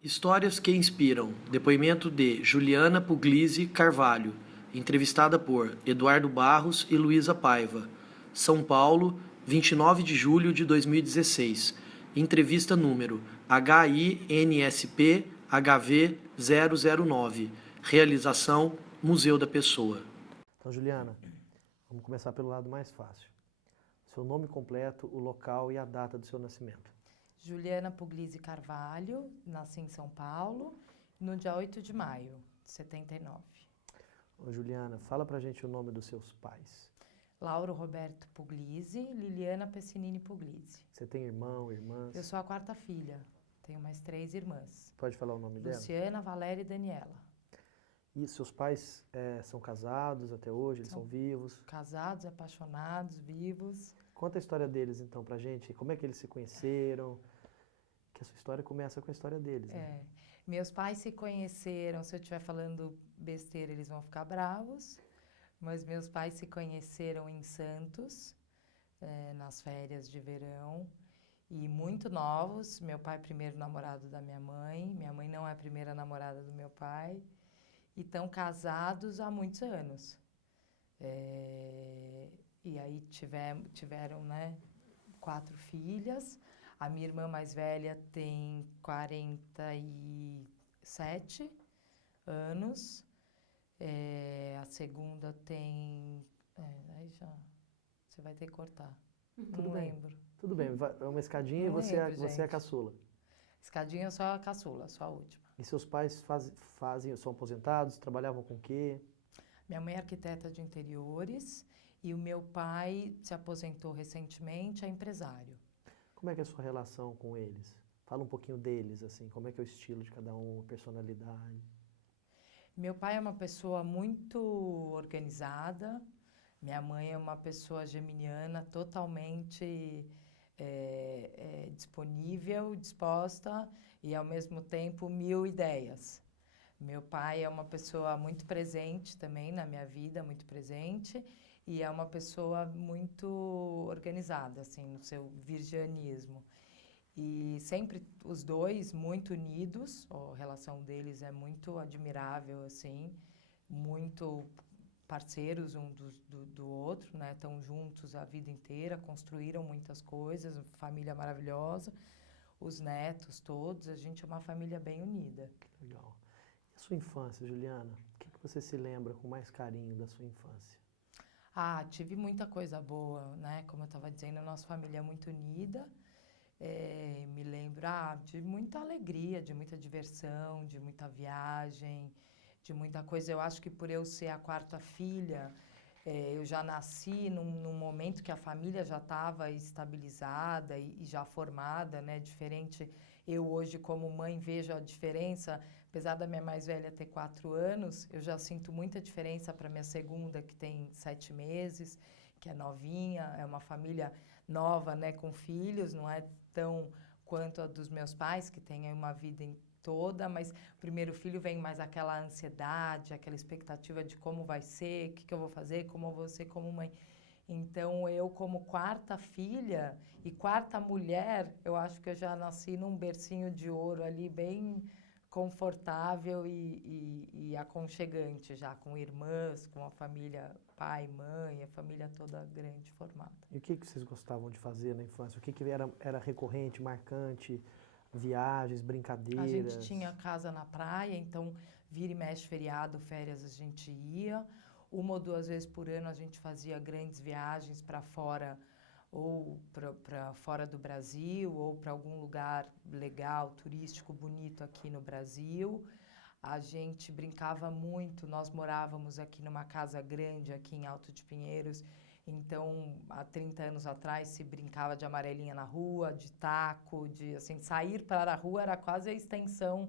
Histórias que inspiram. Depoimento de Juliana Puglisi Carvalho, entrevistada por Eduardo Barros e Luísa Paiva. São Paulo, 29 de julho de 2016. Entrevista número HINSP HV 009. Realização Museu da Pessoa. Então, Juliana, vamos começar pelo lado mais fácil. Seu nome completo, o local e a data do seu nascimento. Juliana Puglisi Carvalho, nasci em São Paulo, no dia 8 de maio de 79. Ô, Juliana, fala pra gente o nome dos seus pais. Lauro Roberto Puglisi, Liliana Pessinini Puglisi. Você tem irmão, irmãs? Eu sou a quarta filha, tenho mais 3 irmãs. Pode falar o nome dela? Luciana, Valéria e Daniela. E seus pais são casados até hoje? Eles são vivos? Casados, apaixonados, vivos. Conta a história deles então pra gente. Como é que eles se conheceram? Que a sua história começa com a história deles, né? Meus pais se conheceram, se eu estiver falando besteira eles vão ficar bravos, mas meus pais se conheceram em Santos, nas férias de verão, e muito novos. Meu pai é primeiro namorado da minha mãe não é a primeira namorada do meu pai, e estão casados há muitos anos. E aí tiveram, né, 4 filhas. A minha irmã mais velha tem 47 anos. A segunda tem... aí já... Você vai ter que cortar. Não lembro. Tudo bem, é uma escadinha e você é a caçula. Escadinha eu sou a caçula, sou a última. E seus pais são aposentados, trabalhavam com o quê? Minha mãe é arquiteta de interiores e o meu pai se aposentou recentemente, é empresário. Como é que é a sua relação com eles? Fala um pouquinho deles, assim, como é que é o estilo de cada um, a personalidade. Meu pai é uma pessoa muito organizada, minha mãe é uma pessoa geminiana, totalmente disponível, disposta e, ao mesmo tempo, 1000 ideias. Meu pai é uma pessoa muito presente também na minha vida, muito presente, e é uma pessoa muito organizada, assim, no seu virgianismo. E sempre os dois muito unidos, a relação deles é muito admirável, assim, muito parceiros um do outro, né? Estão juntos a vida inteira, construíram muitas coisas, família maravilhosa, os netos todos, a gente é uma família bem unida. Legal. E a sua infância, Juliana? O que você se lembra com mais carinho da sua infância? Tive muita coisa boa, né? Como eu estava dizendo, a nossa família é muito unida. Me lembro de muita alegria, de muita diversão, de muita viagem, de muita coisa. Eu acho que por eu ser a quarta filha, eu já nasci num momento que a família já estava estabilizada e já formada, né? Diferente, eu hoje como mãe vejo a diferença, apesar da minha mais velha ter 4 anos, eu já sinto muita diferença para minha segunda, que tem 7 meses, que é novinha, é uma família nova, né, com filhos, não é tão quanto a dos meus pais, que têm aí uma vida toda, mas o primeiro filho vem mais aquela ansiedade, aquela expectativa de como vai ser, o que eu vou fazer, como eu vou ser como mãe. Então, eu como quarta filha e quarta mulher, eu acho que eu já nasci num bercinho de ouro ali, bem confortável e aconchegante já, com irmãs, com a família pai, mãe, a família toda grande formada. E o que vocês gostavam de fazer na infância? O que era recorrente, marcante? Viagens, brincadeiras? A gente tinha casa na praia, então vira e mexe feriado, férias a gente ia. 1 ou 2 vezes por ano a gente fazia grandes viagens para fora, ou para fora do Brasil, ou para algum lugar legal, turístico, bonito aqui no Brasil. A gente brincava muito, nós morávamos aqui numa casa grande, aqui em Alto de Pinheiros, então, há 30 anos atrás, se brincava de amarelinha na rua, de taco, de, assim, sair para a rua era quase a extensão.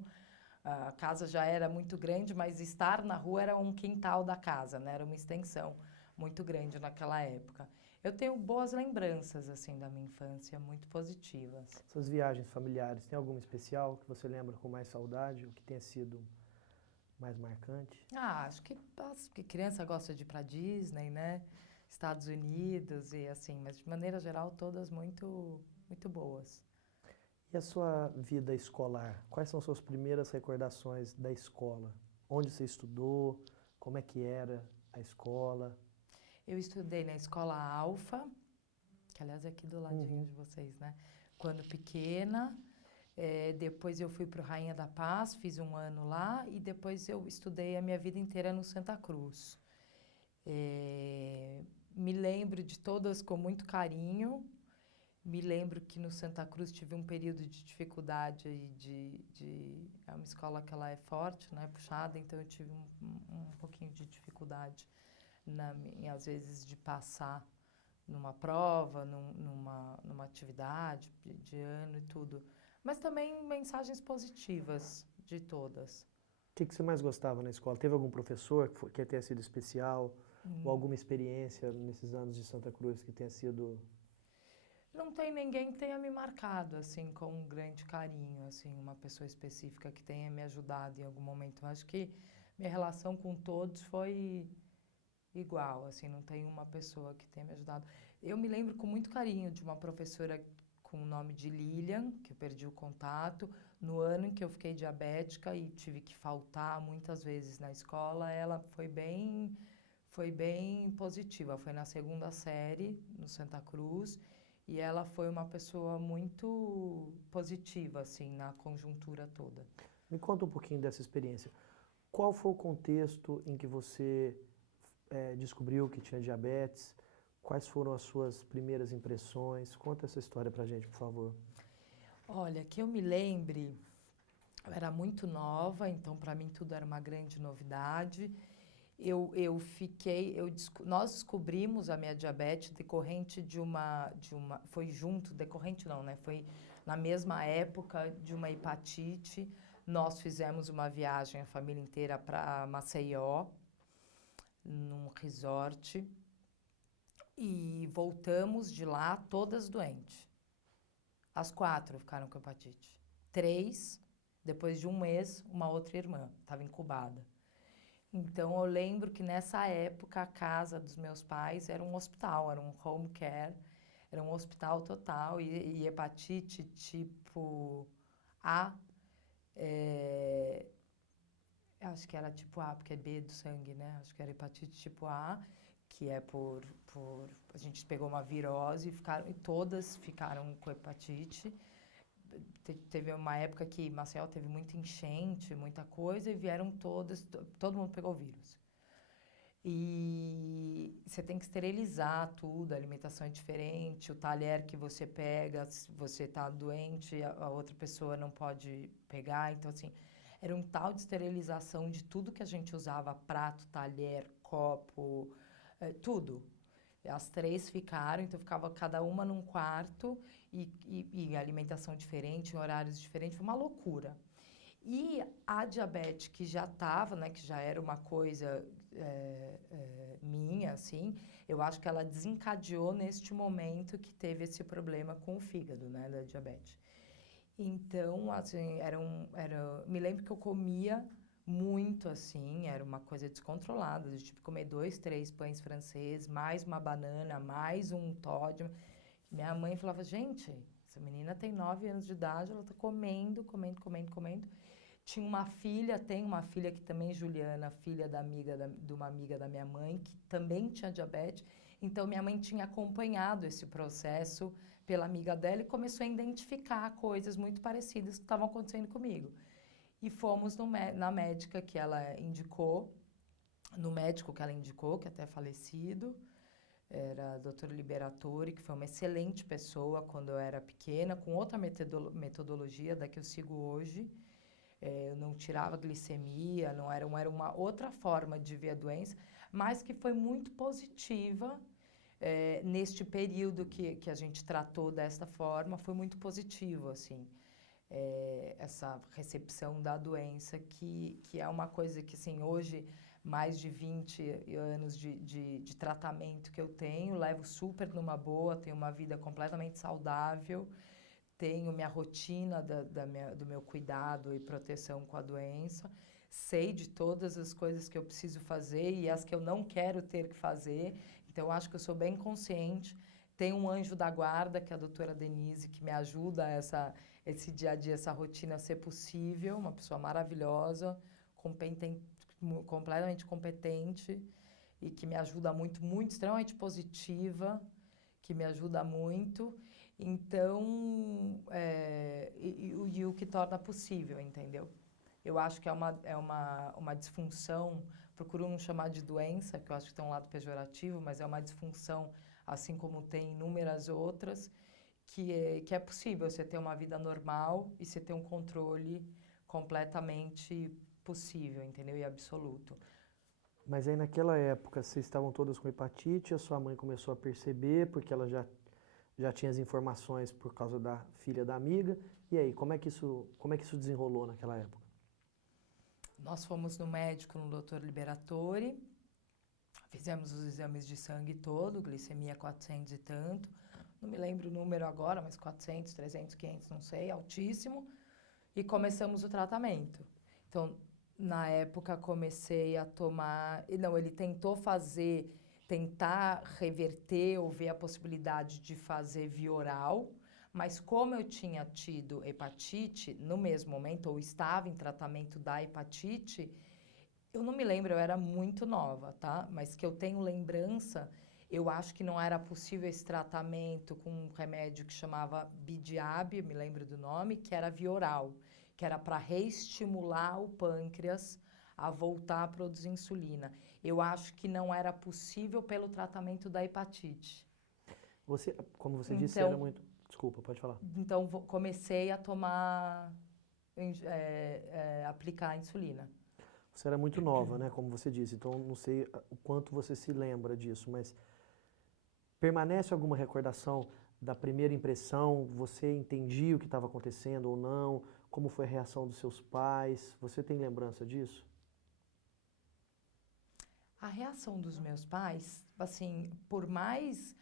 A casa já era muito grande, mas estar na rua era um quintal da casa, né? Era uma extensão muito grande naquela época. Eu tenho boas lembranças, assim, da minha infância, muito positivas. Suas viagens familiares, tem alguma especial que você lembra com mais saudade, o que tenha sido mais marcante? Acho que criança gosta de ir para Disney, né? Estados Unidos e assim, mas de maneira geral todas muito, muito boas. E a sua vida escolar? Quais são suas primeiras recordações da escola? Onde você estudou? Como é que era a escola? Eu estudei na escola Alfa, que aliás é aqui do ladinho Uhum. de vocês, né? Quando pequena. Depois eu fui para o Rainha da Paz, fiz um ano lá e depois eu estudei a minha vida inteira no Santa Cruz. Me lembro de todas com muito carinho. Me lembro que no Santa Cruz tive um período de dificuldade aí é uma escola que ela é forte, né, puxada, então eu tive um pouquinho de dificuldade às vezes de passar numa prova, numa atividade de ano e tudo. Mas também mensagens positivas de todas. O que você mais gostava na escola? Teve algum professor que tenha sido especial? Ou Hum, alguma experiência nesses anos de Santa Cruz que tenha sido... Não tem ninguém que tenha me marcado assim com um grande carinho, assim, uma pessoa específica que tenha me ajudado em algum momento. Eu acho que minha relação com todos foi igual, assim, não tem uma pessoa que tenha me ajudado. Eu me lembro com muito carinho de uma professora com o nome de Lilian, que eu perdi o contato, no ano em que eu fiquei diabética e tive que faltar muitas vezes na escola, ela foi bem positiva. Foi na segunda série, no Santa Cruz, e ela foi uma pessoa muito positiva, assim, na conjuntura toda. Me conta um pouquinho dessa experiência. Qual foi o contexto em que você descobriu que tinha diabetes? Quais foram as suas primeiras impressões? Conta essa história pra gente, por favor. Olha, que eu me lembre, eu era muito nova, então para mim tudo era uma grande novidade. Nós descobrimos a minha diabetes decorrente foi junto, decorrente não, né? Foi na mesma época de uma hepatite. Nós fizemos uma viagem, a família inteira, para Maceió, num resort, e voltamos de lá todas doentes. As 4 ficaram com hepatite. 3, depois de um mês, uma outra irmã estava incubada. Então, eu lembro que nessa época a casa dos meus pais era um hospital, era um home care, era um hospital total e hepatite tipo A, acho que era tipo A, porque é B do sangue, né? Acho que era hepatite tipo A, que é a gente pegou uma virose e todas ficaram com hepatite. Teve uma época que Maceió teve muita enchente, muita coisa, e vieram todo mundo pegou o vírus. E você tem que esterilizar tudo, a alimentação é diferente, o talher que você pega, se você está doente, a outra pessoa não pode pegar. Então, assim, era um tal de esterilização de tudo que a gente usava, prato, talher, copo, tudo. As 3 ficaram, então ficava cada uma num quarto e alimentação diferente, em horários diferentes, foi uma loucura. E a diabetes que já estava, né, que já era uma coisa minha, assim, eu acho que ela desencadeou neste momento que teve esse problema com o fígado, né, da diabetes. Então, assim, me lembro que eu comia muito, assim, era uma coisa descontrolada, de tipo comer 2, 3 pães franceses, mais uma banana, mais um Toddy. Minha mãe falava, gente, essa menina tem 9 anos de idade, ela tá comendo, comendo, comendo, comendo. Tem uma filha que também, Juliana, filha de uma amiga da minha mãe, que também tinha diabetes. Então, minha mãe tinha acompanhado esse processo pela amiga dela e começou a identificar coisas muito parecidas que estavam acontecendo comigo. E fomos na médica que ela indicou, no médico que ela indicou, que até é falecido, era a doutora Liberatori, que foi uma excelente pessoa quando eu era pequena, com outra metodologia da que eu sigo hoje. Eu não tirava glicemia, não era uma outra forma de ver a doença, mas que foi muito positiva neste período que a gente tratou desta forma, foi muito positivo, assim, essa recepção da doença, que é uma coisa que, assim, hoje, mais de 20 anos de tratamento que eu tenho, levo super numa boa, tenho uma vida completamente saudável, tenho minha rotina do meu cuidado e proteção com a doença, sei de todas as coisas que eu preciso fazer e as que eu não quero ter que fazer, então acho que eu sou bem consciente. Tem um anjo da guarda, que é a doutora Denise, que me ajuda esse dia a dia, essa rotina a ser possível. Uma pessoa maravilhosa, completamente competente e que me ajuda muito, muito, extremamente positiva, que me ajuda muito. Então, e o que torna possível, entendeu? Eu acho que é uma disfunção, procuro não chamar de doença, que eu acho que tem um lado pejorativo, mas é uma disfunção, assim como tem inúmeras outras, que é possível você ter uma vida normal e você ter um controle completamente possível, entendeu? E absoluto. Mas aí naquela época vocês estavam todas com hepatite, a sua mãe começou a perceber, porque ela já tinha as informações por causa da filha da amiga. E aí, como é que isso desenrolou naquela época? Nós fomos no médico, no Dr. Liberatore, fizemos os exames de sangue todo, glicemia 400 e tanto, não me lembro o número agora, mas 400, 300, 500, não sei, altíssimo, e começamos o tratamento. Então, na época, comecei a tomar... Não, ele tentar reverter ou ver a possibilidade de fazer via oral, mas como eu tinha tido hepatite no mesmo momento, ou estava em tratamento da hepatite, eu não me lembro, eu era muito nova, tá? Mas que eu tenho lembrança, eu acho que não era possível esse tratamento com um remédio que chamava Bidiab, me lembro do nome, que era via oral, que era para reestimular o pâncreas a voltar a produzir insulina. Eu acho que não era possível pelo tratamento da hepatite. Você, como você disse, era muito... Desculpa, pode falar. Então, comecei a tomar, aplicar a insulina. Você era muito nova, né, como você disse, então não sei o quanto você se lembra disso, mas permanece alguma recordação da primeira impressão? Você entendia o que estava acontecendo ou não? Como foi a reação dos seus pais? Você tem lembrança disso? A reação dos meus pais, assim, por mais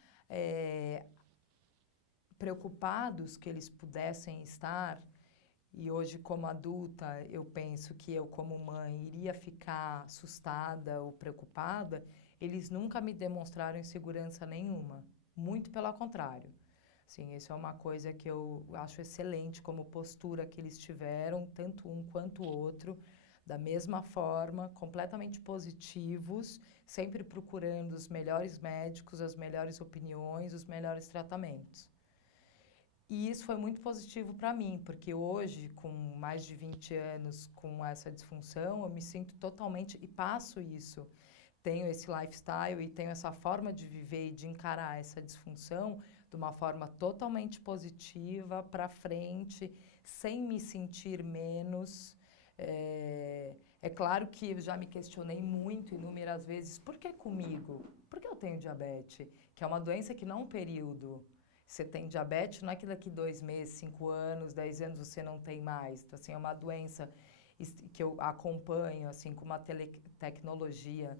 preocupados que eles pudessem estar, e hoje como adulta eu penso que eu como mãe iria ficar assustada ou preocupada, eles nunca me demonstraram insegurança nenhuma, muito pelo contrário. Sim, isso é uma coisa que eu acho excelente como postura que eles tiveram, tanto um quanto o outro, da mesma forma, completamente positivos, sempre procurando os melhores médicos, as melhores opiniões, os melhores tratamentos. E isso foi muito positivo para mim, porque hoje, com mais de 20 anos com essa disfunção, eu me sinto totalmente, e passo isso, tenho esse lifestyle e tenho essa forma de viver e de encarar essa disfunção de uma forma totalmente positiva, para frente, sem me sentir menos. É claro que eu já me questionei muito, inúmeras vezes, por que comigo? Por que eu tenho diabetes? Que é uma doença que não é um período. Você tem diabetes, não é que daqui 2 meses, 5 anos, 10 anos você não tem mais. Então, assim, é uma doença que eu acompanho, assim, com uma tecnologia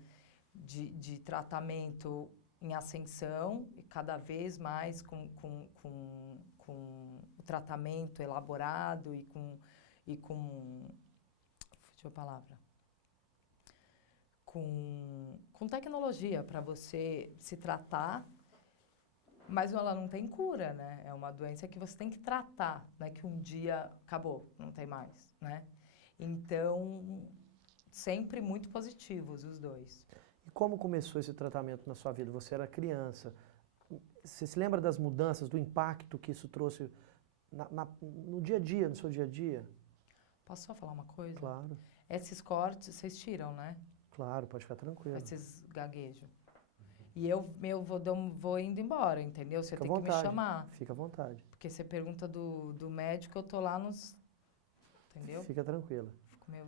de tratamento em ascensão, e cada vez mais com o tratamento elaborado e com fugiu a palavra. Com tecnologia para você se tratar, mas ela não tem cura, né? É uma doença que você tem que tratar, né? Que um dia acabou, não tem mais, né? Então, sempre muito positivos os dois. E como começou esse tratamento na sua vida? Você era criança. Você se lembra das mudanças, do impacto que isso trouxe no dia a dia, no seu dia a dia? Posso só falar uma coisa? Claro. Esses cortes, vocês tiram, né? Claro, pode ficar tranquilo. Esses gaguejos. E eu vou indo embora, entendeu? Você tem que me chamar. Fica à vontade. Porque você pergunta do médico, eu tô lá nos... Entendeu? Fica tranquila. Fico meio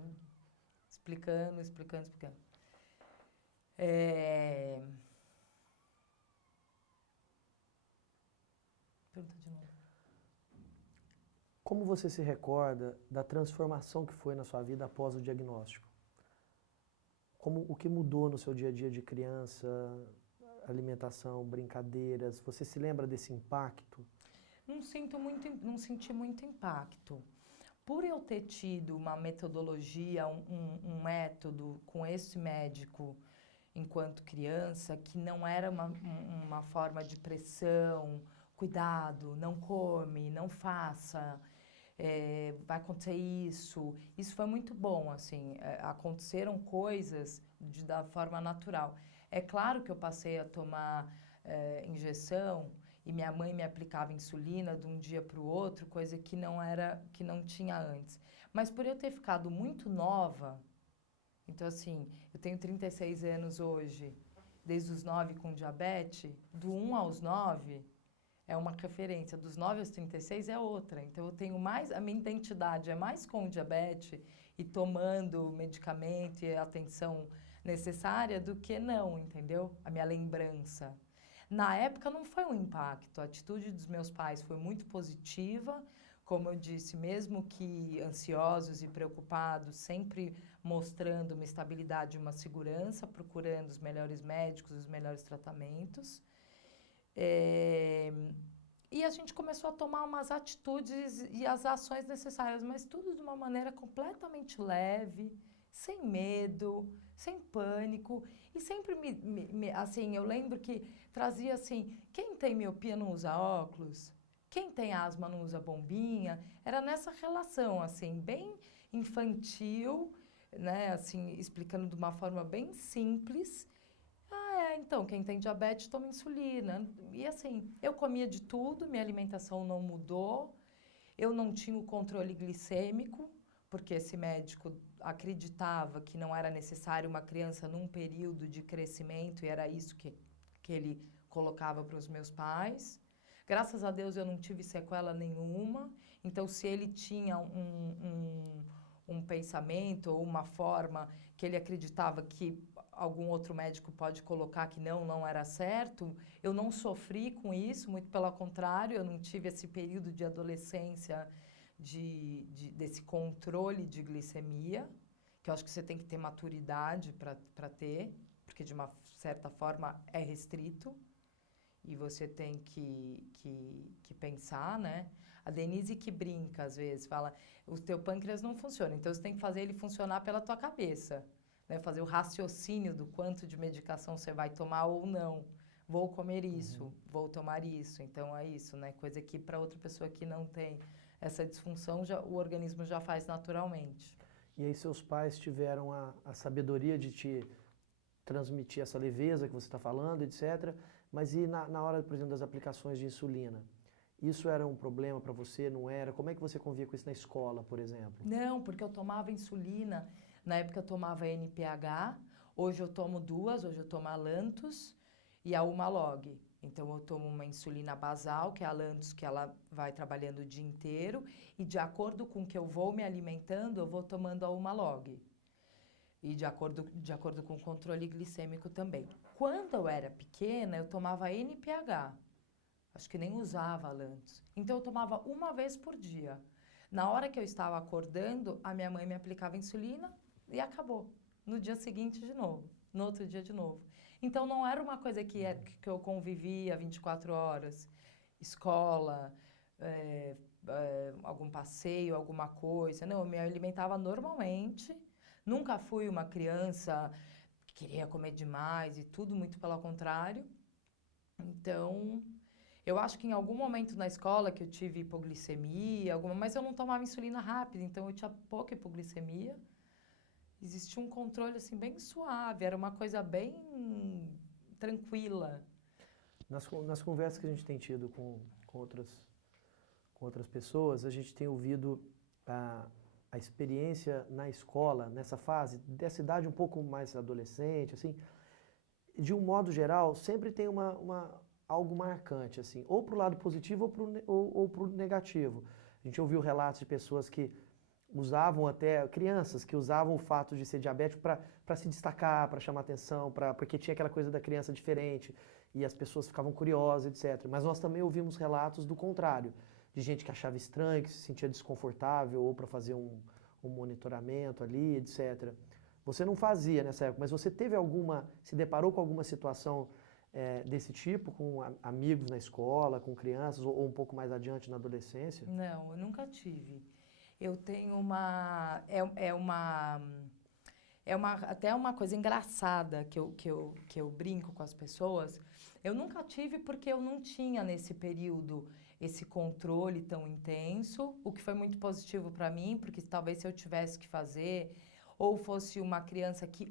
explicando. Pergunta de novo. Como você se recorda da transformação que foi na sua vida após o diagnóstico? O que mudou no seu dia a dia de criança, alimentação, brincadeiras? Você se lembra desse impacto? Não senti muito impacto. Por eu ter tido uma metodologia, um método com esse médico enquanto criança, que não era uma forma de pressão, cuidado, não come, não faça, vai acontecer isso. Isso foi muito bom, assim, aconteceram coisas da forma natural. É claro que eu passei a tomar injeção e minha mãe me aplicava insulina de um dia para o outro, coisa que não tinha antes. Mas por eu ter ficado muito nova, então assim, eu tenho 36 anos hoje, desde os 9 com diabetes, do 1 aos 9 é uma referência, dos 9 aos 36 é outra. Então eu tenho mais, a minha identidade é mais com diabetes e tomando medicamento e a atenção necessária do que não, entendeu? A minha lembrança. Na época não foi um impacto, a atitude dos meus pais foi muito positiva, como eu disse, mesmo que ansiosos e preocupados, sempre mostrando uma estabilidade e uma segurança, procurando os melhores médicos, os melhores tratamentos. E a gente começou a tomar umas atitudes e as ações necessárias, mas tudo de uma maneira completamente leve, sem medo, sem pânico. E sempre assim, eu lembro que trazia assim, quem tem miopia não usa óculos, quem tem asma não usa bombinha. Era nessa relação, assim, bem infantil, né, assim, explicando de uma forma bem simples. Então, quem tem diabetes toma insulina. E assim, eu comia de tudo, minha alimentação não mudou, eu não tinha o controle glicêmico, porque esse médico acreditava que não era necessário uma criança num período de crescimento, e era isso que ele colocava para os meus pais. Graças a Deus eu não tive sequela nenhuma, então se ele tinha um pensamento ou uma forma que ele acreditava que algum outro médico pode colocar que não era certo, eu não sofri com isso, muito pelo contrário, eu não tive esse período de adolescência desse controle de glicemia, que eu acho que você tem que ter maturidade para ter, porque de uma certa forma é restrito. E você tem que pensar, né? A Denise que brinca às vezes, fala, o teu pâncreas não funciona, então você tem que fazer ele funcionar pela tua cabeça, né? Fazer o raciocínio do quanto de medicação você vai tomar ou não. Vou comer isso, vou tomar isso, então é isso, né? Coisa que para outra pessoa que não tem essa disfunção, o organismo já faz naturalmente. E aí seus pais tiveram a sabedoria de te transmitir essa leveza que você está falando, etc. Mas e na hora, por exemplo, das aplicações de insulina? Isso era um problema para você, não era? Como é que você convia com isso na escola, por exemplo? Não, porque eu tomava insulina, na época eu tomava NPH, hoje eu tomo duas, hoje eu tomo a Lantus e a Humalog. Então eu tomo uma insulina basal, que é a Lantus, que ela vai trabalhando o dia inteiro, e de acordo com o que eu vou me alimentando, eu vou tomando a Humalog. E de acordo com o controle glicêmico também. Quando eu era pequena, eu tomava NPH. Acho que nem usava Lantus. Então eu tomava uma vez por dia. Na hora que eu estava acordando, a minha mãe me aplicava insulina e acabou. No dia seguinte de novo, no outro dia de novo. Então não era uma coisa que eu convivia 24 horas. Escola, algum passeio, alguma coisa. Não, eu me alimentava normalmente. Nunca fui uma criança que queria comer demais e tudo, muito pelo contrário. Então, eu acho que em algum momento na escola que eu tive hipoglicemia, mas eu não tomava insulina rápida, então eu tinha pouca hipoglicemia. Existia um controle assim bem suave, era uma coisa bem tranquila. Nas conversas que a gente tem tido com outras pessoas, a gente tem ouvido a experiência na escola, nessa fase, dessa idade um pouco mais adolescente, assim, de um modo geral, sempre tem algo marcante, assim, ou para o lado positivo ou para o negativo. A gente ouviu relatos de pessoas que usavam até, crianças que usavam o fato de ser diabético para se destacar, para chamar atenção, porque tinha aquela coisa da criança diferente e as pessoas ficavam curiosas, etc. Mas nós também ouvimos relatos do contrário, de gente que achava estranho, que se sentia desconfortável ou para fazer um monitoramento ali, etc. Você não fazia nessa época, mas você se deparou com alguma situação desse tipo, com amigos na escola, com crianças ou um pouco mais adiante na adolescência? Não, eu nunca tive. Eu tenho até uma coisa engraçada que eu brinco com as pessoas. Eu nunca tive porque eu não tinha nesse período esse controle tão intenso, o que foi muito positivo para mim, porque talvez se eu tivesse que fazer, ou fosse uma criança que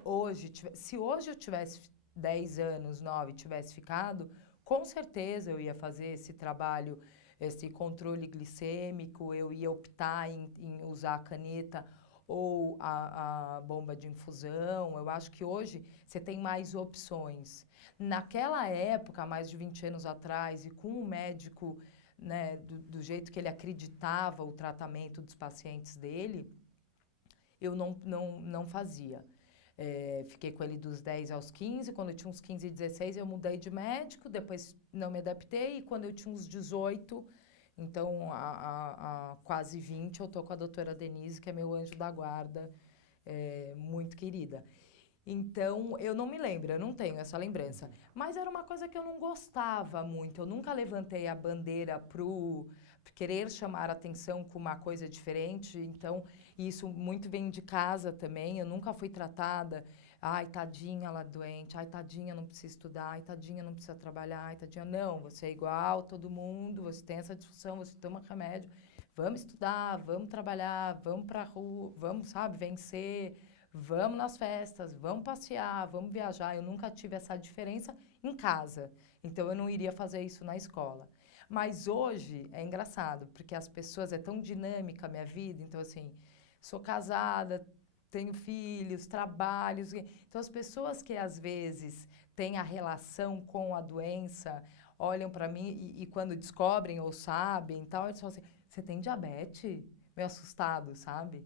se hoje eu tivesse 10 anos, 9, tivesse ficado, com certeza eu ia fazer esse trabalho, esse controle glicêmico, eu ia optar em usar a caneta ou a bomba de infusão. Eu acho que hoje você tem mais opções. Naquela época, mais de 20 anos atrás, e com o médico, né, do jeito que ele acreditava o tratamento dos pacientes dele, eu não fazia. Fiquei com ele dos 10 aos 15, quando eu tinha uns 15 e 16 eu mudei de médico, depois não me adaptei, e quando eu tinha uns 18, então há quase 20, eu tô com a doutora Denise, que é meu anjo da guarda, muito querida. Então, eu não me lembro, eu não tenho essa lembrança. Mas era uma coisa que eu não gostava muito. Eu nunca levantei a bandeira pro querer chamar a atenção com uma coisa diferente. Então, isso muito vem de casa também. Eu nunca fui tratada. Ai, tadinha, ela é doente. Ai, tadinha, não precisa estudar. Ai, tadinha, não precisa trabalhar. Ai, tadinha, não. Você é igual a todo mundo. Você tem essa disfunção, você toma remédio. Vamos estudar, vamos trabalhar, vamos pra rua, vamos, sabe, vencer. Vamos nas festas, vamos passear, vamos viajar. Eu nunca tive essa diferença em casa, então eu não iria fazer isso na escola. Mas hoje é engraçado, porque as pessoas, é tão dinâmica a minha vida, então assim, sou casada, tenho filhos, trabalhos. Então as pessoas que às vezes têm a relação com a doença, olham para mim e quando descobrem ou sabem, tal, eles falam assim: "Você tem diabetes?" Meio assustado, sabe?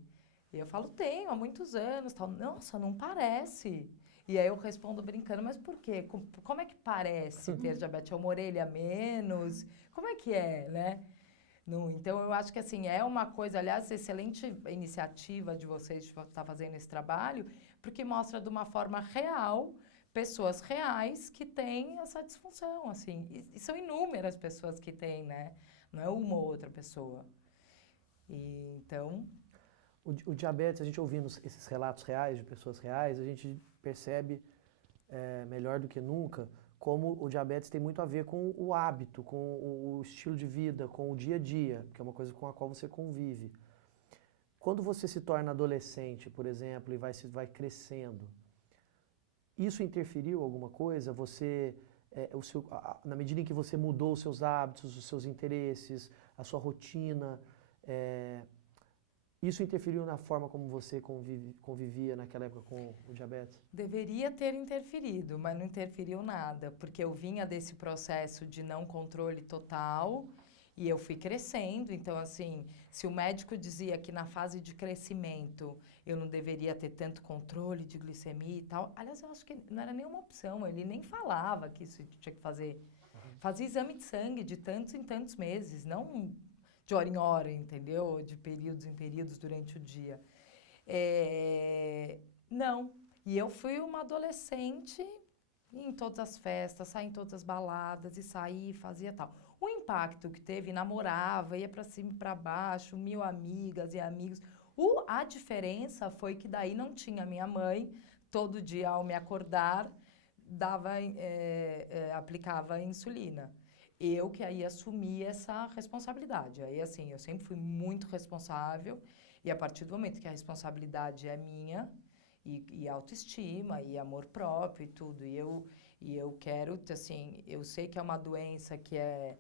E eu falo: "Tenho, há muitos anos", tal. "Nossa, não parece". E aí eu respondo brincando: "Mas por quê? Como é que parece ter diabetes? É uma orelha a menos? Como é que é, né?" Então, eu acho que, assim, é uma coisa, aliás, excelente iniciativa de vocês de estar fazendo esse trabalho, porque mostra de uma forma real, pessoas reais que têm essa disfunção, assim. E são inúmeras pessoas que têm, né? Não é uma ou outra pessoa. E, então... O diabetes, a gente ouvindo esses relatos reais de pessoas reais, a gente percebe melhor do que nunca como o diabetes tem muito a ver com o hábito, com o estilo de vida, com o dia a dia, que é uma coisa com a qual você convive. Quando você se torna adolescente, por exemplo, e vai crescendo, isso interferiu alguma coisa? Na medida em que você mudou os seus hábitos, os seus interesses, a sua rotina, isso interferiu na forma como você convivia naquela época com o diabetes? Deveria ter interferido, mas não interferiu nada, porque eu vinha desse processo de não controle total e eu fui crescendo. Então, assim, se o médico dizia que na fase de crescimento eu não deveria ter tanto controle de glicemia e tal, aliás, eu acho que não era nenhuma opção, ele nem falava que isso tinha que fazer. Fazia exame de sangue de tantos em tantos meses, não de hora em hora, entendeu? De períodos em períodos durante o dia. Não. E eu fui uma adolescente em todas as festas, saía em todas as baladas, e saía, fazia tal. O impacto que teve, namorava, ia para cima e para baixo, 1000 amigas e amigos. A diferença foi que daí não tinha minha mãe, todo dia ao me acordar, aplicava insulina. Eu que aí assumi essa responsabilidade. Aí, assim, eu sempre fui muito responsável, e a partir do momento que a responsabilidade é minha, e autoestima, e amor próprio e tudo, e eu quero, assim, eu sei que é uma doença que é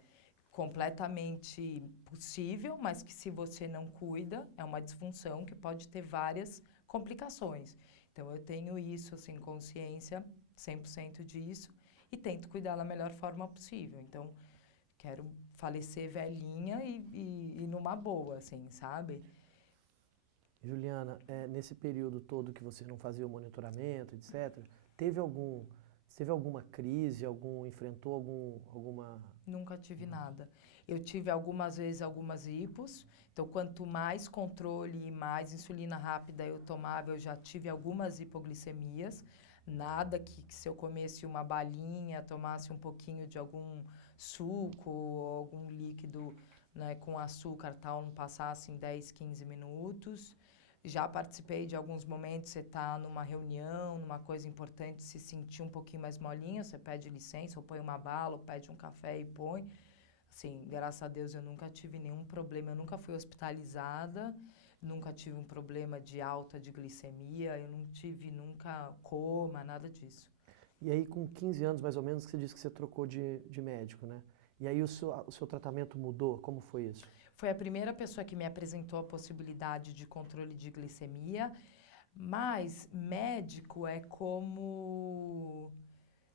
completamente possível, mas que se você não cuida, é uma disfunção que pode ter várias complicações. Então, eu tenho isso, assim, consciência 100% disso, e tento cuidar da melhor forma possível. Então, quero falecer velhinha e numa boa, assim, sabe? Juliana, nesse período todo que você não fazia o monitoramento, etc., teve alguma crise, enfrentou alguma... Nunca tive nada. Eu tive algumas vezes algumas hipos, então quanto mais controle e mais insulina rápida eu tomava, eu já tive algumas hipoglicemias. Nada que se eu comesse uma balinha, tomasse um pouquinho de algum suco ou algum líquido, né, com açúcar tal, não passasse em 10, 15 minutos. Já participei de alguns momentos, você tá numa reunião, numa coisa importante, se sentir um pouquinho mais molinha, você pede licença, ou põe uma bala, ou pede um café e põe. Assim, graças a Deus eu nunca tive nenhum problema, eu nunca fui hospitalizada, nunca tive um problema de alta de glicemia, eu não tive nunca coma, nada disso. E aí, com 15 anos, mais ou menos, que você disse que você trocou de médico, né? E aí o seu tratamento mudou? Como foi isso? Foi a primeira pessoa que me apresentou a possibilidade de controle de glicemia, mas médico é como...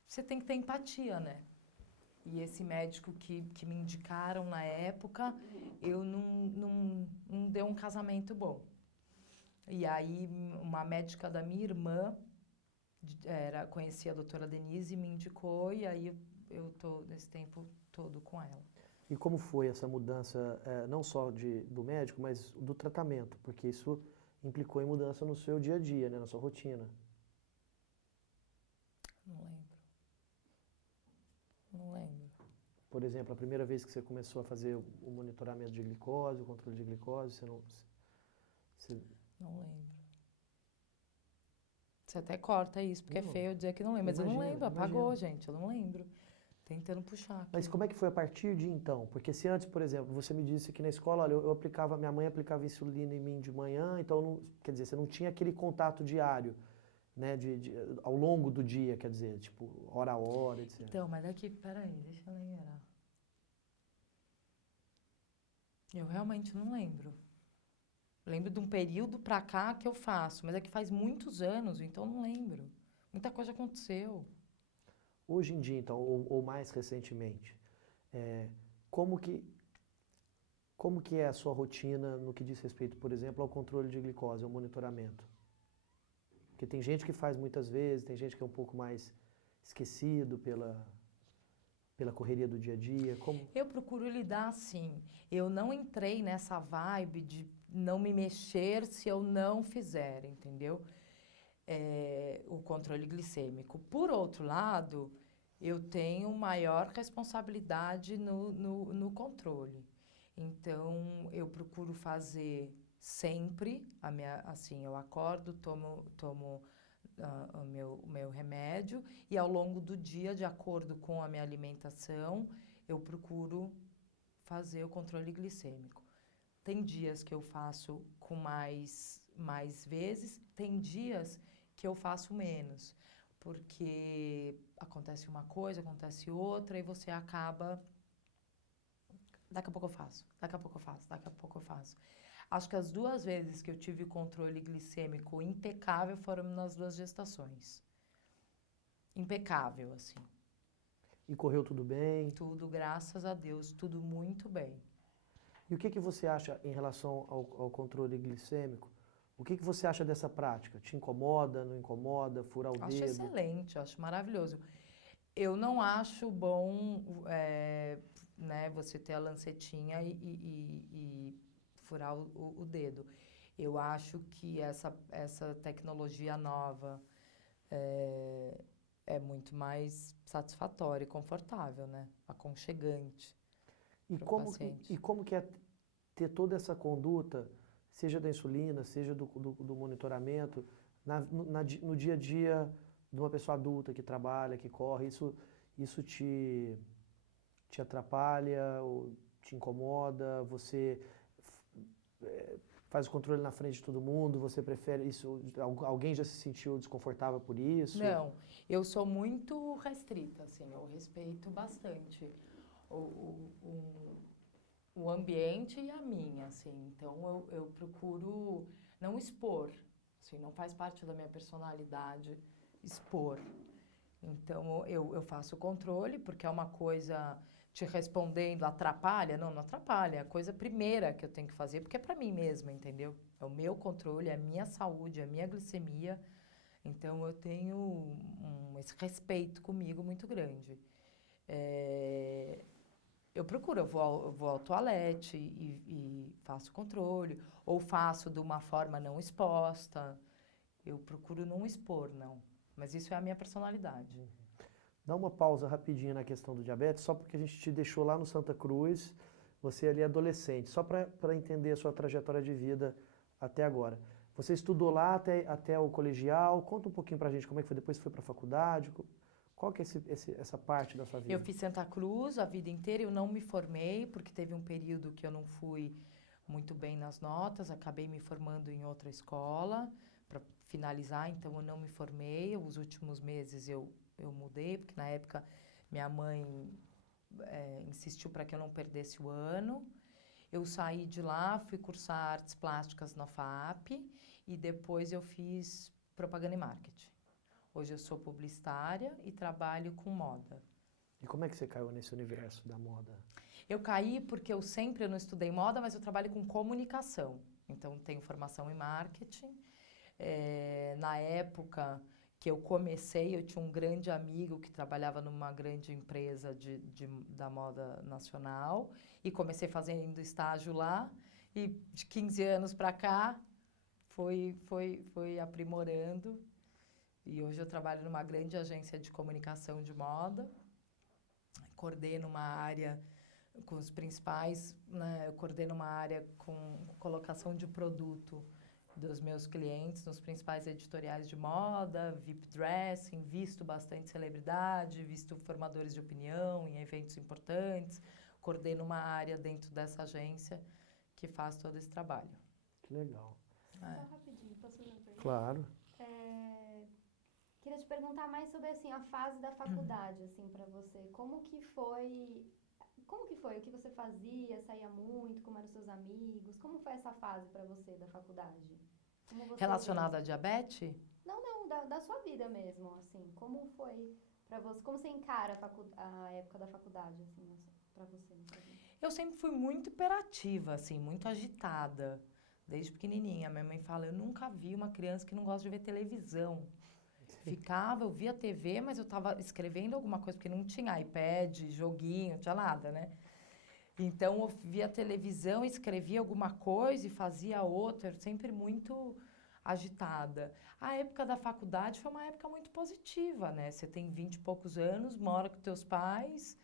Você tem que ter empatia, né? E esse médico que me indicaram na época, eu não deu um casamento bom. E aí, uma médica da minha irmã, conhecia a doutora Denise, me indicou, e aí eu tô nesse tempo todo com ela. E como foi essa mudança, não só do médico, mas do tratamento? Porque isso implicou em mudança no seu dia a dia, né, na sua rotina. Não lembro. Não lembro. Por exemplo, a primeira vez que você começou a fazer o monitoramento de glicose, o controle de glicose, você não... Você... Não lembro. Você até corta isso, porque Não, é feio dizer que não lembro. Mas eu não imagino, lembro, apagou, imagino. gente, eu não lembro. Tentando puxar aqui. Mas como é que foi a partir de então? Porque se antes, por exemplo, você me disse que na escola, olha, eu aplicava, minha mãe aplicava insulina em mim de manhã, então, não, quer dizer, você não tinha aquele contato diário, né, ao longo do dia, quer dizer, tipo, hora a hora, etc. Então, mas daqui, peraí, deixa eu lembrar. Eu realmente não lembro. Lembro de um período pra cá que eu faço, mas é que faz muitos anos, então eu não lembro. Muita coisa aconteceu. Hoje em dia, então, ou mais recentemente, como que é a sua rotina no que diz respeito, por exemplo, ao controle de glicose, ao monitoramento? Porque tem gente que faz muitas vezes, tem gente que é um pouco mais esquecido pela correria do dia a dia. Como... Eu procuro lidar assim. Eu não entrei nessa vibe de não me mexer se eu não fizer, entendeu? O controle glicêmico. Por outro lado, eu tenho maior responsabilidade no controle. Então, eu procuro fazer sempre, assim, eu acordo, tomo o meu remédio e ao longo do dia, de acordo com a minha alimentação, eu procuro fazer o controle glicêmico. Tem dias que eu faço com mais vezes, tem dias que eu faço menos, porque acontece uma coisa, acontece outra, e você acaba... Daqui a pouco eu faço, daqui a pouco eu faço, daqui a pouco eu faço. Acho que as 2 vezes que eu tive controle glicêmico impecável foram nas 2 gestações. Impecável, assim. E correu tudo bem? Tudo, graças a Deus, tudo muito bem. E o que você acha em relação ao controle glicêmico? O que você acha dessa prática? Te incomoda, não incomoda, furar o Acho dedo? excelente, acho maravilhoso. Eu não acho bom né, você ter a lancetinha e furar o dedo. Eu acho que essa tecnologia nova é muito mais satisfatória e confortável, né? Aconchegante para o paciente. E como que é ter toda essa conduta, seja da insulina, seja do monitoramento, no dia a dia de uma pessoa adulta que trabalha, que corre, isso te atrapalha ou te incomoda? Você faz o controle na frente de todo mundo? Você prefere isso? Alguém já se sentiu desconfortável por isso? Não, eu sou muito restrita, assim, eu respeito bastante o ambiente e a minha, assim, então eu procuro não expor, assim, não faz parte da minha personalidade expor. Então eu faço o controle, porque é uma coisa te respondendo, atrapalha? Não, não atrapalha, é a coisa primeira que eu tenho que fazer, porque é para mim mesma, entendeu? É o meu controle, é a minha saúde, é a minha glicemia, então eu tenho esse respeito comigo muito grande. Eu procuro, eu vou ao toalete e faço controle, ou faço de uma forma não exposta. Eu procuro não expor, não. Mas isso é a minha personalidade. Dá uma pausa rapidinho na questão do diabetes, só porque a gente te deixou lá no Santa Cruz, você ali é adolescente, só para entender a sua trajetória de vida até agora. Você estudou lá até o colegial? Conta um pouquinho pra gente como é que foi, depois foi pra faculdade, qual que é essa parte da sua vida? Eu fiz Santa Cruz a vida inteira, eu não me formei, porque teve um período que eu não fui muito bem nas notas, acabei me formando em outra escola para finalizar, então eu não me formei. Os últimos meses eu mudei, porque na época minha mãe insistiu para que eu não perdesse o ano. Eu saí de lá, fui cursar artes plásticas na FAAP e depois eu fiz propaganda e marketing. Hoje eu sou publicitária e trabalho com moda. E como é que você caiu nesse universo da moda? Eu caí porque eu não estudei moda, mas eu trabalho com comunicação. Então, tenho formação em marketing. Na época que eu comecei, eu tinha um grande amigo que trabalhava numa grande empresa da moda nacional e comecei fazendo estágio lá. E de 15 anos para cá, foi aprimorando. E hoje eu trabalho numa grande agência de comunicação de moda. Coordeno uma área com os principais, né, eu coordeno uma área com colocação de produto dos meus clientes nos principais editoriais de moda, VIP Dressing, visto bastante celebridade, visto formadores de opinião em eventos importantes, coordeno uma área dentro dessa agência que faz todo esse trabalho. Que legal. Só rapidinho, posso fazer uma pergunta? Claro. Queria te perguntar mais sobre assim, a fase da faculdade, assim, para você. Como que foi? O que você fazia? Saía muito? Como eram os seus amigos? Como foi essa fase para você da faculdade? Relacionada à diabetes? Não, da sua vida mesmo, assim. Como foi para você? Como você encara a época da faculdade, assim, para você? Eu sempre fui muito hiperativa, assim, muito agitada, desde pequenininha. Minha mãe fala, eu nunca vi uma criança que não gosta de ver televisão. Eu via TV, mas eu estava escrevendo alguma coisa, porque não tinha iPad, joguinho, não tinha nada, né? Então, eu via televisão, escrevia alguma coisa e fazia outra, sempre muito agitada. A época da faculdade foi uma época muito positiva, né? Você tem 20 e poucos anos, mora com teus pais,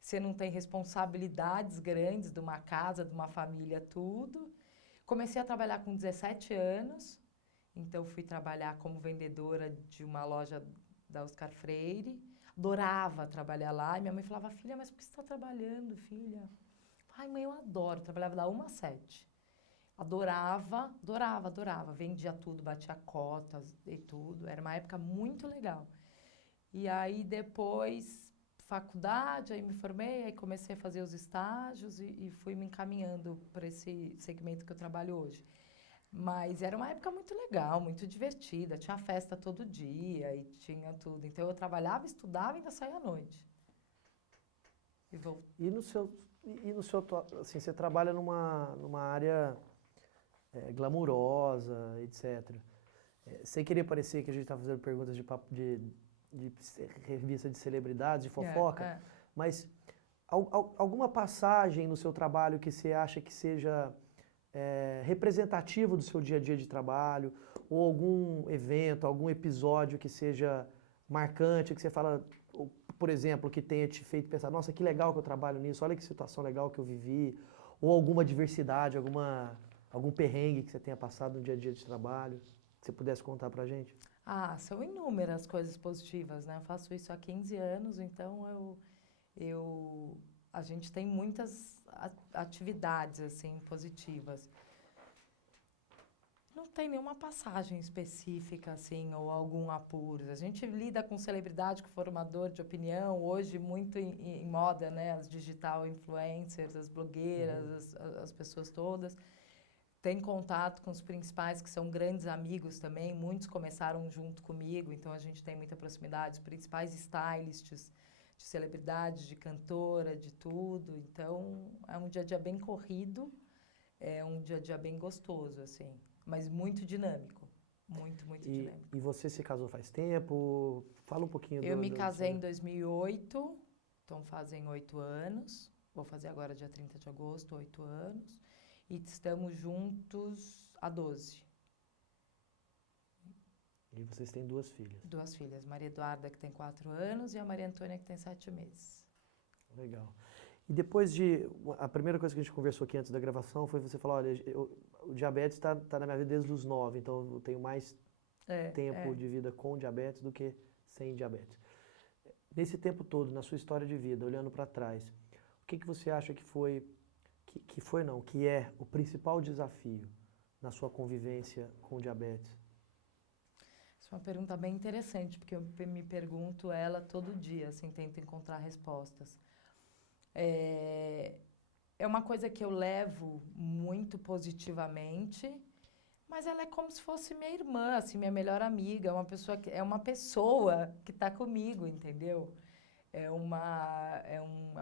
você não tem responsabilidades grandes de uma casa, de uma família, tudo. Comecei a trabalhar com 17 anos. Então, fui trabalhar como vendedora de uma loja da Oscar Freire. Adorava trabalhar lá. E minha mãe falava, filha, mas por que você está trabalhando, filha? Ai, mãe, eu adoro. Trabalhava da 1 às 7. Adorava. Vendia tudo, batia cotas e tudo. Era uma época muito legal. E aí, depois, faculdade, aí me formei, aí comecei a fazer os estágios e fui me encaminhando para esse segmento que eu trabalho hoje. Mas era uma época muito legal, muito divertida. Tinha festa todo dia e tinha tudo. Então, eu trabalhava, estudava e ainda saía à noite. E no seu assim, você trabalha numa área glamurosa, etc. Sem querer parecer que a gente está fazendo perguntas de revista de celebridades, de fofoca, mas alguma passagem no seu trabalho que você acha que seja representativo do seu dia a dia de trabalho, ou algum evento, algum episódio que seja marcante, que você fala, por exemplo, que tenha te feito pensar, nossa, que legal que eu trabalho nisso, olha que situação legal que eu vivi, ou alguma diversidade, algum perrengue que você tenha passado no dia a dia de trabalho, que você pudesse contar pra gente? São inúmeras coisas positivas, né? Eu faço isso há 15 anos, então a gente tem muitas atividades, assim, positivas. Não tem nenhuma passagem específica, assim, ou algum apuro. A gente lida com celebridade, com formador de opinião, hoje muito em moda, né? As digital influencers, as blogueiras, as pessoas todas. Tem contato com os principais, que são grandes amigos também. Muitos começaram junto comigo, então a gente tem muita proximidade. Os principais stylists de celebridade, de cantora, de tudo. Então, é um dia a dia bem corrido, é um dia a dia bem gostoso, assim, mas muito dinâmico. Muito dinâmico. E você se casou faz tempo? Fala um pouquinho Eu me casei em 2008, então fazem 8 anos. Vou fazer agora dia 30 de agosto, 8 anos. E estamos juntos há 12. E vocês têm 2 filhas? 2 filhas, Maria Eduarda, que tem 4 anos, e a Maria Antônia, que tem 7 meses. Legal. E depois a primeira coisa que a gente conversou aqui antes da gravação foi você falar, olha, o diabetes está na minha vida desde os 9, então eu tenho mais tempo de vida com diabetes do que sem diabetes. Nesse tempo todo, na sua história de vida, olhando para trás, o que você acha que é o principal desafio na sua convivência com o diabetes? Essa é uma pergunta bem interessante, porque eu me pergunto ela todo dia, assim, tento encontrar respostas. É uma coisa que eu levo muito positivamente, mas ela é como se fosse minha irmã, assim, minha melhor amiga, é uma pessoa que está comigo, entendeu? É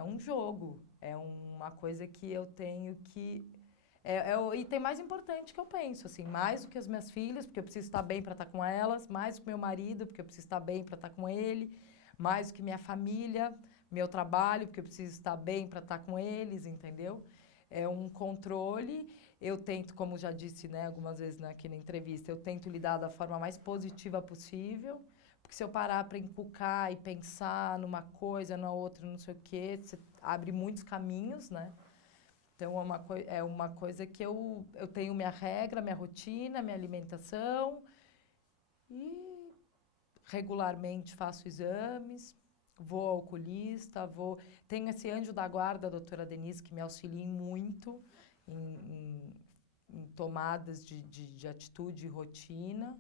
um jogo, é uma coisa que eu tenho que... o item mais importante que eu penso, assim, mais do que as minhas filhas, porque eu preciso estar bem para estar com elas, mais do que meu marido, porque eu preciso estar bem para estar com ele, mais do que minha família, meu trabalho, porque eu preciso estar bem para estar com eles, entendeu? É um controle. Eu tento, como já disse, né, algumas vezes aqui na entrevista, eu tento lidar da forma mais positiva possível, porque se eu parar para encucar e pensar numa coisa, na outra, não sei o quê, você abre muitos caminhos, né? Então, é uma coisa que eu tenho minha regra, minha rotina, minha alimentação e regularmente faço exames, vou ao oculista, tenho esse anjo da guarda, a doutora Denise, que me auxilia muito em tomadas de atitude e rotina.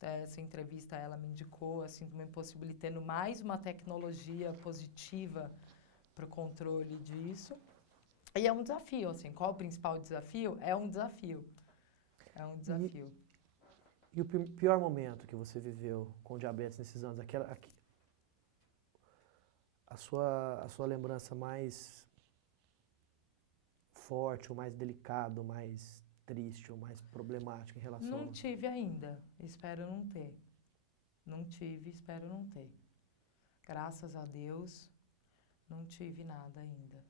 Essa entrevista ela me indicou, assim, me possibilitando mais uma tecnologia positiva para o controle disso. E é um desafio, assim, qual o principal desafio? É um desafio. É um desafio. E o pior momento que você viveu com diabetes nesses anos? A sua lembrança mais forte, ou mais delicada, ou mais triste, ou mais problemática em relação... Não tive ainda. Espero não ter. Não tive, espero não ter. Graças a Deus, não tive nada ainda.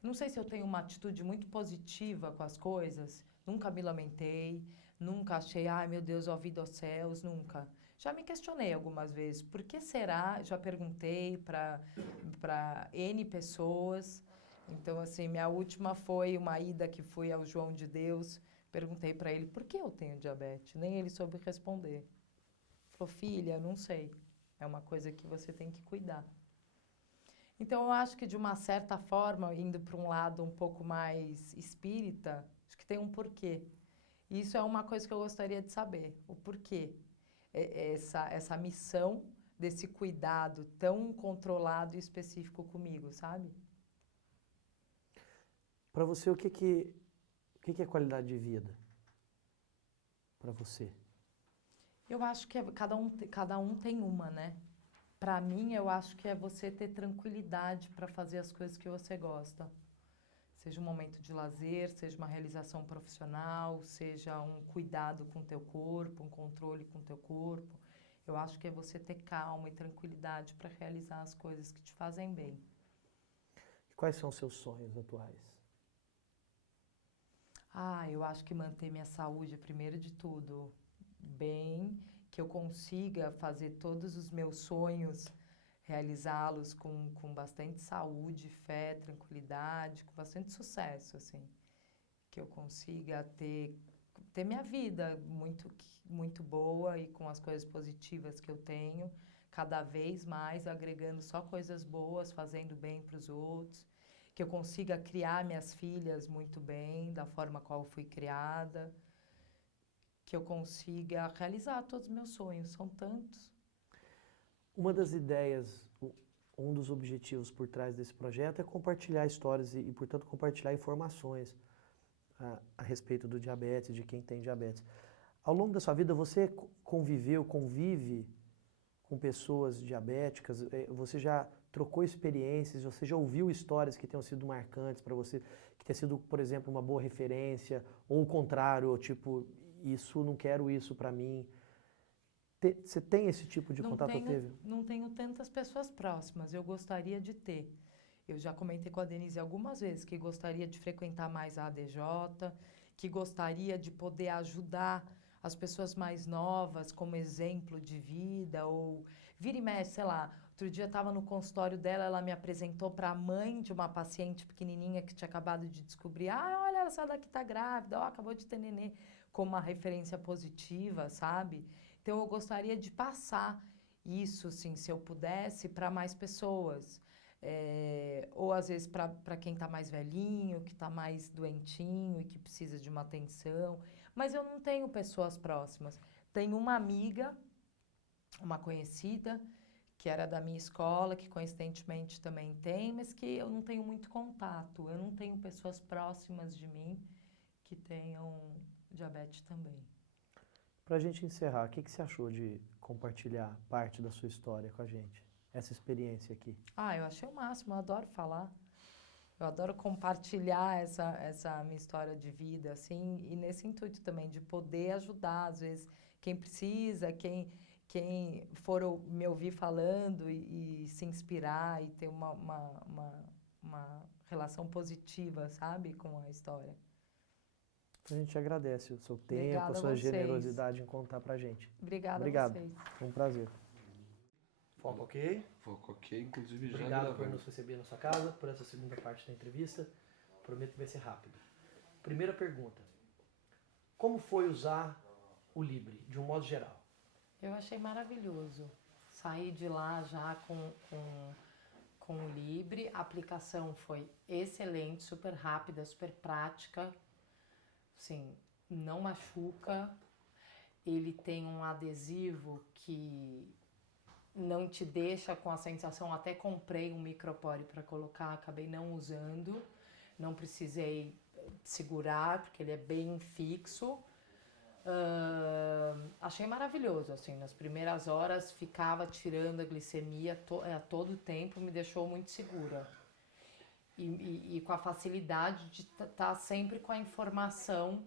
Não sei se eu tenho uma atitude muito positiva com as coisas. Nunca me lamentei, nunca achei, ai meu Deus, ó vida aos céus, nunca. Já me questionei algumas vezes, por que será? Já perguntei para N pessoas. Então, assim, minha última foi uma ida que fui ao João de Deus. Perguntei para ele, por que eu tenho diabetes? Nem ele soube responder. Falou, filha, não sei. É uma coisa que você tem que cuidar. Então, eu acho que, de uma certa forma, indo para um lado um pouco mais espírita, acho que tem um porquê. E isso é uma coisa que eu gostaria de saber, o porquê. Essa missão desse cuidado tão controlado e específico comigo, sabe? Para você, o que é qualidade de vida? Para você? Eu acho que cada um tem uma, né? Para mim, eu acho que é você ter tranquilidade para fazer as coisas que você gosta. Seja um momento de lazer, seja uma realização profissional, seja um cuidado com o teu corpo, um controle com o teu corpo. Eu acho que é você ter calma e tranquilidade para realizar as coisas que te fazem bem. Quais são os seus sonhos atuais? Eu acho que manter minha saúde é primeiro de tudo bem, que eu consiga fazer todos os meus sonhos, realizá-los com bastante saúde, fé, tranquilidade, com bastante sucesso, assim. Que eu consiga ter minha vida muito boa e com as coisas positivas que eu tenho, cada vez mais agregando só coisas boas, fazendo bem para os outros. Que eu consiga criar minhas filhas muito bem, da forma qual eu fui criada. Que eu consiga realizar todos os meus sonhos, são tantos. Uma das ideias, um dos objetivos por trás desse projeto é compartilhar histórias e portanto, compartilhar informações a respeito do diabetes, de quem tem diabetes. Ao longo da sua vida, você convive com pessoas diabéticas? Você já trocou experiências? Você já ouviu histórias que tenham sido marcantes para você? Que tenha sido, por exemplo, uma boa referência? Ou o contrário, tipo, não quero isso para mim? Você tem esse tipo de contato? Não tenho tantas pessoas próximas, eu gostaria de ter. Eu já comentei com a Denise algumas vezes que gostaria de frequentar mais a ADJ, que gostaria de poder ajudar as pessoas mais novas como exemplo de vida, ou vira e mexe, sei lá, Outro dia eu estava no consultório dela, ela me apresentou para a mãe de uma paciente pequenininha que tinha acabado de descobrir, olha, essa daqui tá grávida, acabou de ter nenê, como uma referência positiva, sabe? Então eu gostaria de passar isso, assim, se eu pudesse, para mais pessoas. Ou às vezes para quem está mais velhinho, que está mais doentinho e que precisa de uma atenção. Mas eu não tenho pessoas próximas. Tenho uma amiga, uma conhecida, que era da minha escola, que coincidentemente também tem, mas que eu não tenho muito contato. Eu não tenho pessoas próximas de mim que tenham diabetes também. Para a gente encerrar, o que você achou de compartilhar parte da sua história com a gente? Essa experiência aqui. Eu achei o máximo, eu adoro falar. Eu adoro compartilhar essa minha história de vida, assim, e nesse intuito também, de poder ajudar, às vezes, quem precisa, quem for me ouvir falando e se inspirar e ter uma relação positiva, sabe, com a história. A gente agradece o seu tempo, Obrigada a sua vocês. generosidade em contar pra gente. Obrigada Obrigado. a vocês. Foi um prazer. Foco ok? Foco ok, inclusive já Obrigado por gravando. nos receber na sua casa, por essa segunda parte da entrevista. Prometo que vai ser rápido. Primeira pergunta. Como foi usar o Libre, de um modo geral? Eu achei maravilhoso. Saí de lá já com o Libre. A aplicação foi excelente, super rápida, super prática. Assim, não machuca. Ele tem um adesivo que não te deixa com a sensação. Até comprei um micropore para colocar, acabei não usando. Não precisei segurar, porque ele é bem fixo. Achei maravilhoso, assim, nas primeiras horas ficava tirando a glicemia a todo tempo, me deixou muito segura. E com a facilidade de estar sempre com a informação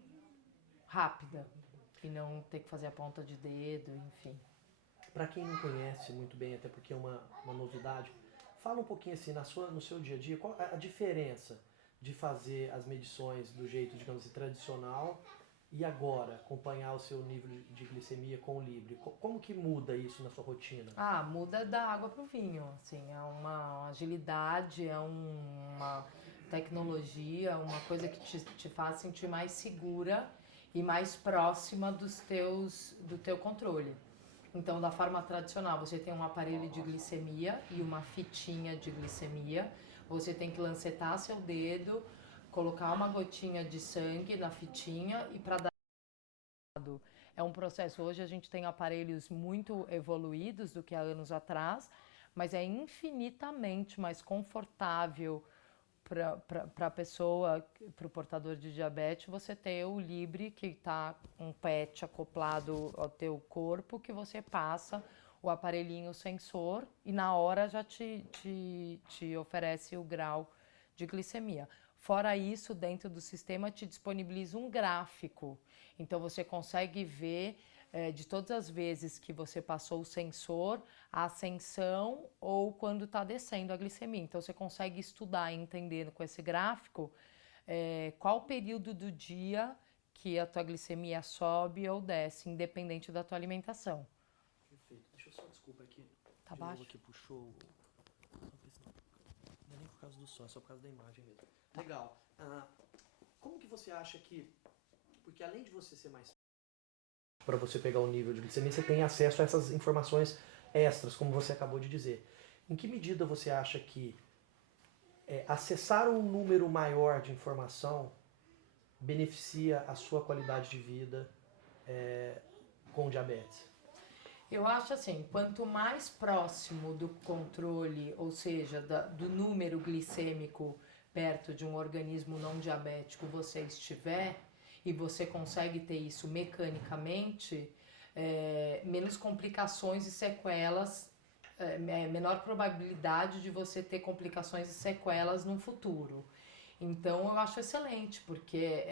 rápida e não ter que fazer a ponta de dedo, enfim. Para quem não conhece muito bem, até porque é uma novidade, fala um pouquinho assim, no seu dia a dia, qual a diferença de fazer as medições do jeito, digamos assim, tradicional e agora acompanhar o seu nível de glicemia com o Libre? Como que muda isso na sua rotina? Muda da água pro vinho, assim, é uma agilidade, é uma tecnologia, uma coisa que te faz sentir mais segura e mais próxima do teu controle. Então, da forma tradicional, você tem um aparelho de glicemia e uma fitinha de glicemia. Você tem que lancetar seu dedo, colocar uma gotinha de sangue na fitinha e para dar... É um processo. Hoje a gente tem aparelhos muito evoluídos do que há anos atrás, mas é infinitamente mais confortável para a pessoa, para o portador de diabetes, você ter o Libre, que está um PET acoplado ao teu corpo, que você passa o aparelhinho sensor e na hora já te oferece o grau de glicemia. Fora isso, dentro do sistema te disponibiliza um gráfico. Então você consegue ver de todas as vezes que você passou o sensor, a ascensão ou quando está descendo a glicemia. Então você consegue estudar e entender com esse gráfico qual o período do dia que a tua glicemia sobe ou desce, independente da tua alimentação. Perfeito. Deixa eu só, desculpa aqui. Tá de novo baixo? aqui puxou. Não é nem por causa do som, é só por causa da imagem mesmo. Legal. Como que você acha que... Porque além de você ser mais... Para você pegar o nível de glicemia, você tem acesso a essas informações extras, como você acabou de dizer. Em que medida você acha que acessar um número maior de informação beneficia a sua qualidade de vida com diabetes? Eu acho assim, quanto mais próximo do controle, ou seja, do número glicêmico perto de um organismo não diabético você estiver, e você consegue ter isso mecanicamente, menos complicações e sequelas, menor probabilidade de você ter complicações e sequelas no futuro. Então eu acho excelente, porque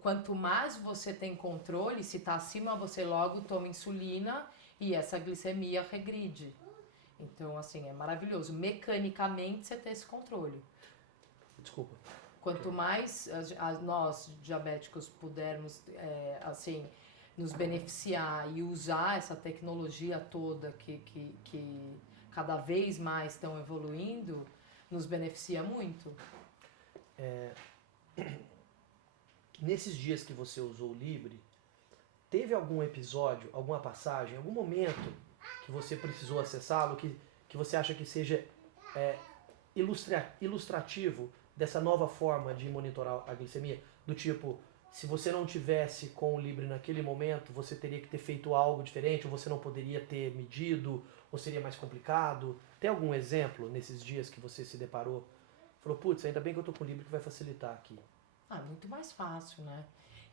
quanto mais você tem controle, se está acima você logo toma insulina e essa glicemia regride. Então assim, é maravilhoso. Mecanicamente você ter esse controle. Desculpa. Quanto mais nós diabéticos pudermos nos beneficiar e usar essa tecnologia toda que cada vez mais estão evoluindo, nos beneficia muito. Nesses dias que você usou o Libre, teve algum episódio, alguma passagem, algum momento que você precisou acessá-lo, que você acha que seja ilustrativo dessa nova forma de monitorar a glicemia? Do tipo, se você não tivesse com o Libre naquele momento, você teria que ter feito algo diferente, ou você não poderia ter medido, ou seria mais complicado? Tem algum exemplo nesses dias que você se deparou? Falou, putz, ainda bem que eu tô com o Libre que vai facilitar aqui. Muito mais fácil, né?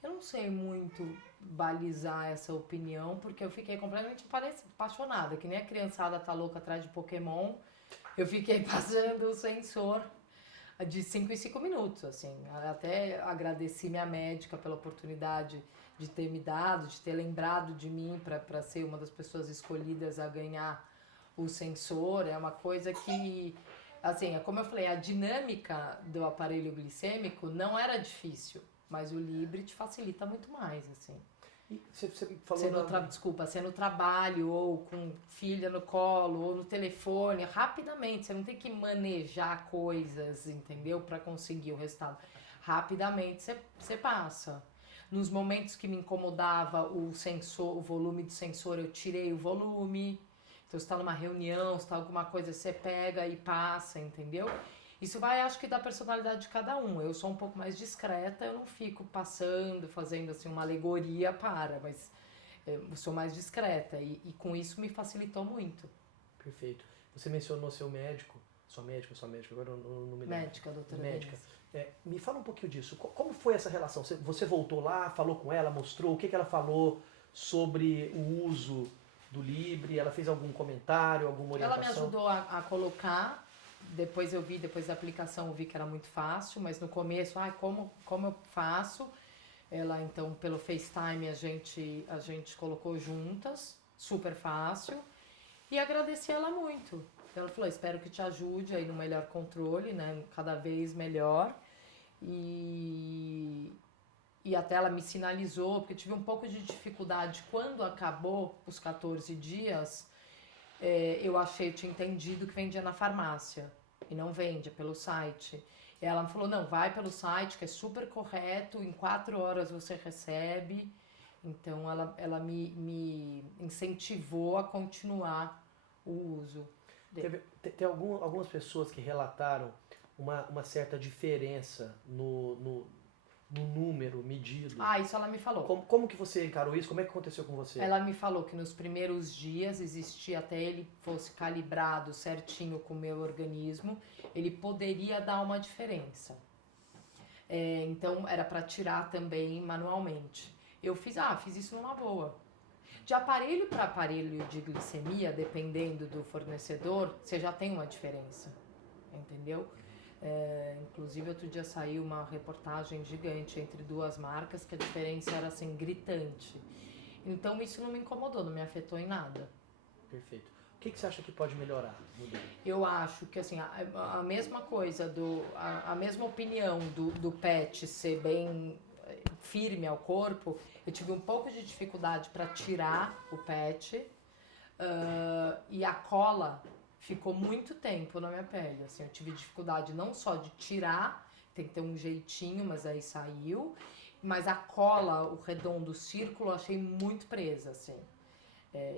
Eu não sei muito balizar essa opinião, porque eu fiquei completamente apaixonada, que nem a criançada tá louca atrás de Pokémon. Eu fiquei passando o sensor de 5 em 5 minutos, assim. Até agradeci minha médica pela oportunidade de ter me dado, de ter lembrado de mim para ser uma das pessoas escolhidas a ganhar o sensor. É uma coisa que, assim, como eu falei, a dinâmica do aparelho glicêmico não era difícil, mas o Libre te facilita muito mais, assim. E você falou Ser no trabalho, ou com filha no colo, ou no telefone, rapidamente. Você não tem que manejar coisas, entendeu? Para conseguir o resultado. Rapidamente você passa. Nos momentos que me incomodava o sensor, o volume do sensor, eu tirei o volume. Então, você está numa reunião, se está alguma coisa, você pega e passa, entendeu? Isso vai, acho que, da personalidade de cada um. Eu sou um pouco mais discreta, eu não fico passando, fazendo assim uma alegoria mas eu sou mais discreta e com isso me facilitou muito. Perfeito. Você mencionou seu médico, sua médica, agora eu não me lembro. Médica, doutora Médica. Me fala um pouquinho disso. Como foi essa relação? Você voltou lá, falou com ela, mostrou o que ela falou sobre o uso do Libre? Ela fez algum comentário, alguma orientação? Ela me ajudou a colocar. Depois da aplicação eu vi que era muito fácil, mas no começo, como eu faço? Ela, então, pelo FaceTime a gente colocou juntas, super fácil, e agradeci ela muito. Ela falou, espero que te ajude aí no melhor controle, né, cada vez melhor, e até ela me sinalizou, porque eu tive um pouco de dificuldade quando acabou os 14 dias. Eu tinha entendido que vendia na farmácia e não vende, é pelo site. Ela me falou, não, vai pelo site que é super correto, em 4 horas você recebe. Então ela me incentivou a continuar o uso dele. Tem algumas pessoas que relataram uma certa diferença no número medido. Isso ela me falou. Como que você encarou isso? Como é que aconteceu com você? Ela me falou que nos primeiros dias existia, até ele fosse calibrado certinho com o meu organismo, ele poderia dar uma diferença. Então era para tirar também manualmente. Eu fiz isso numa boa. De aparelho para aparelho de glicemia, dependendo do fornecedor, você já tem uma diferença, entendeu? Inclusive outro dia saiu uma reportagem gigante entre 2 marcas que a diferença era assim gritante. Então isso não me incomodou, não me afetou em nada. Perfeito. O que você acha que pode melhorar? Eu acho que assim a mesma coisa a mesma opinião do PET ser bem firme ao corpo, eu tive um pouco de dificuldade para tirar o PET e a cola ficou muito tempo na minha pele, assim, eu tive dificuldade não só de tirar, tem que ter um jeitinho, mas aí saiu, mas a cola, o redondo, o círculo, eu achei muito presa, assim.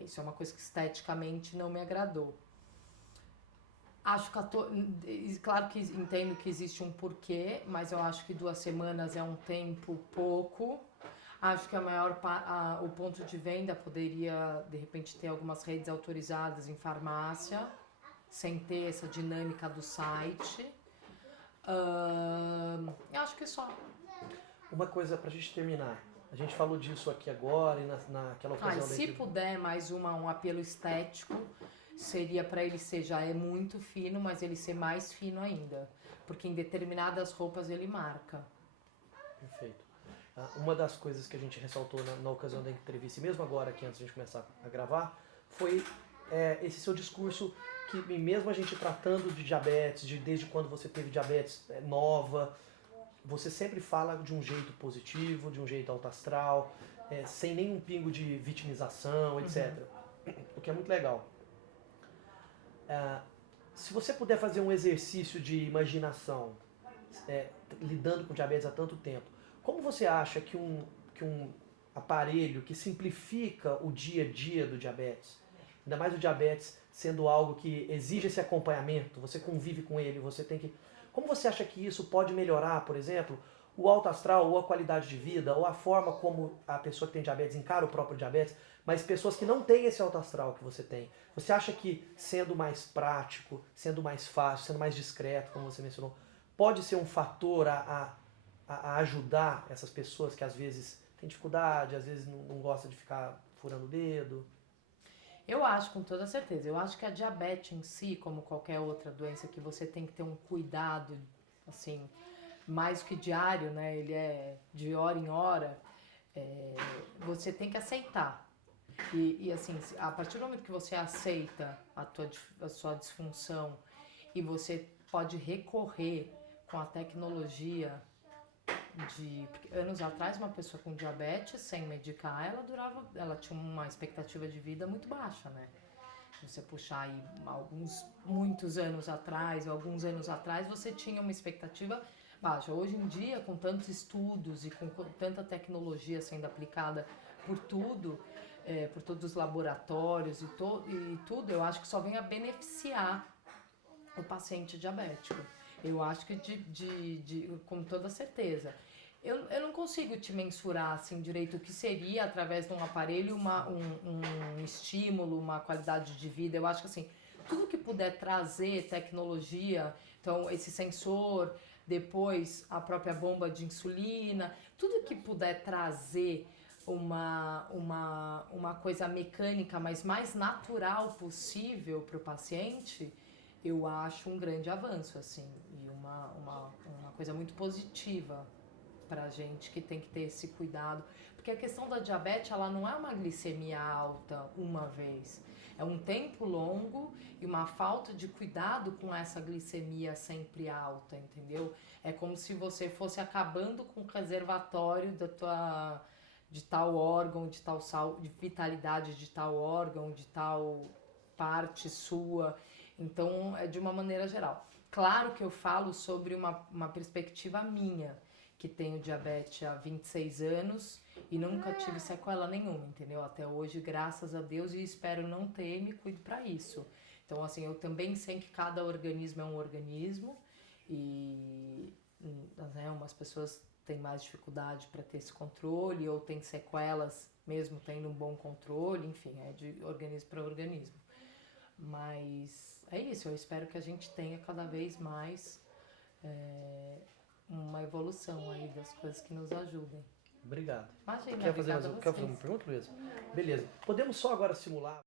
Isso é uma coisa que esteticamente não me agradou. Acho que, claro que entendo que existe um porquê, mas eu acho que 2 semanas é um tempo pouco. Acho que o ponto de venda poderia, de repente, ter algumas redes autorizadas em farmácia, sem ter essa dinâmica do site. Eu acho que só. Uma coisa pra gente terminar. A gente falou disso aqui agora e naquela ocasião. Se puder mais um apelo estético, seria para ele ser, já é muito fino, mas ele ser mais fino ainda. Porque em determinadas roupas ele marca. Perfeito. Uma das coisas que a gente ressaltou na ocasião da entrevista, e mesmo agora aqui antes de a gente começar a gravar, foi esse seu discurso que mesmo a gente tratando de diabetes, desde quando você teve diabetes nova, você sempre fala de um jeito positivo, de um jeito alto astral, sem nenhum pingo de vitimização, etc. O que é muito legal. Se você puder fazer um exercício de imaginação, lidando com diabetes há tanto tempo, como você acha que um aparelho que simplifica o dia a dia do diabetes, ainda mais o diabetes sendo algo que exige esse acompanhamento, você convive com ele, você tem que... Como você acha que isso pode melhorar, por exemplo, o alto astral ou a qualidade de vida, ou a forma como a pessoa que tem diabetes encara o próprio diabetes, mas pessoas que não têm esse alto astral que você tem. Você acha que sendo mais prático, sendo mais fácil, sendo mais discreto, como você mencionou, pode ser um fator a ajudar essas pessoas que às vezes têm dificuldade, às vezes não gostam de ficar furando o dedo? Eu acho, com toda certeza. Eu acho que a diabetes em si, como qualquer outra doença que você tem que ter um cuidado, assim, mais que diário, né? Ele é de hora em hora, você tem que aceitar. E assim, a partir do momento que você aceita a sua disfunção e você pode recorrer com a tecnologia porque anos atrás, uma pessoa com diabetes, sem medicar, ela tinha uma expectativa de vida muito baixa, né? Se você puxar aí muitos anos atrás, ou alguns anos atrás, você tinha uma expectativa baixa. Hoje em dia, com tantos estudos e com tanta tecnologia sendo aplicada por tudo, por todos os laboratórios e tudo, eu acho que só vem a beneficiar o paciente diabético. Eu acho que com toda certeza. Eu não consigo te mensurar assim direito o que seria, através de um aparelho, um estímulo, uma qualidade de vida. Eu acho que assim, tudo que puder trazer tecnologia, então esse sensor, depois a própria bomba de insulina, tudo que puder trazer uma coisa mecânica, mas mais natural possível para o paciente, eu acho um grande avanço, assim, e uma coisa muito positiva pra gente que tem que ter esse cuidado. Porque a questão da diabetes, ela não é uma glicemia alta uma vez. É um tempo longo e uma falta de cuidado com essa glicemia sempre alta, entendeu? É como se você fosse acabando com o reservatório de tal órgão, de tal de vitalidade de tal órgão, de tal parte sua. Então, é de uma maneira geral. Claro que eu falo sobre uma perspectiva minha, que tenho diabetes há 26 anos e nunca tive sequela nenhuma, entendeu? Até hoje, graças a Deus, e espero não ter, me cuido para isso. Então, assim, eu também sei que cada organismo é um organismo e, né, umas pessoas têm mais dificuldade para ter esse controle ou têm sequelas mesmo tendo um bom controle, enfim, é de organismo para organismo. Mas é isso, eu espero que a gente tenha cada vez mais uma evolução aí das coisas que nos ajudem. Obrigado. Imagina, Quer fazer uma pergunta, Luísa? Beleza. Podemos só agora simular...